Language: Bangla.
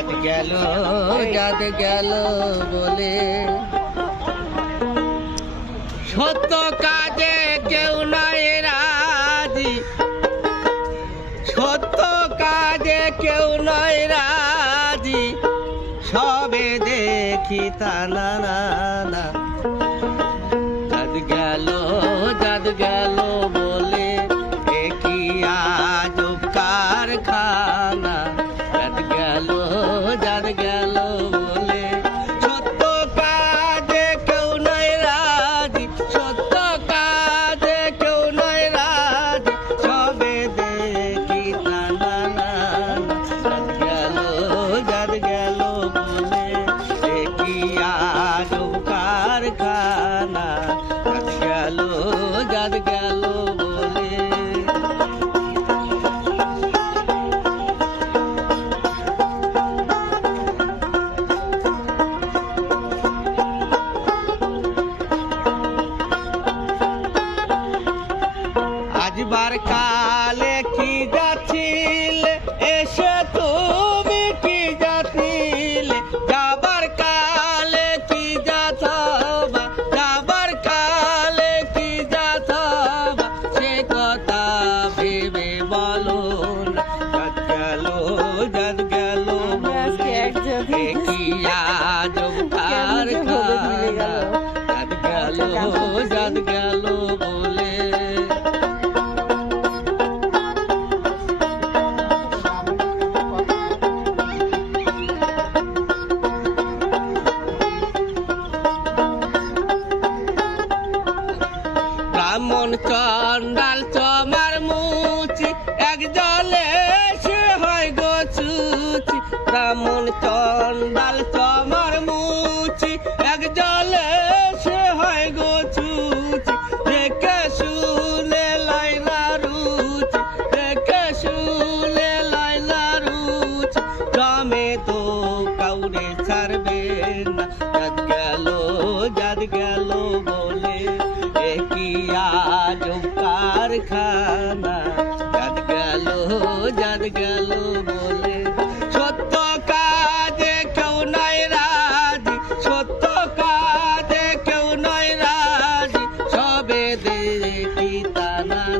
জাত গেল বলে সত্য কাজে কেউ নাই রাজি, সত্য কাজে কেউ নাই রাজি, সবে দেখি তা না না না। জাত গেল বলে একই আজব কারখানা। জাত গেল বলে সত্য কাজে কেউ নাই রাজি, সত্য কাজে কেউ নাই রাজি, সবে দেখি তা না না না। জাত গেল বলে একই আজব কারখানা। জাত গেল বলে আজবার কালে কি যাচ্ছিলে, এসে তুমি কি যাচ্ছিলে, যাবার কালে কি যাথবা, যাবার কালে কি যাথবা, সে কথা ভেবে বলো না। জাত গেল বলে কি আজব কারখানা। জাত গেল বলে ব্রাহ্মণ চন্ডাল চমার মুচি, এক জলে সে হয় গো চুচি। ব্রাহ্মণ চন্ডাল চমার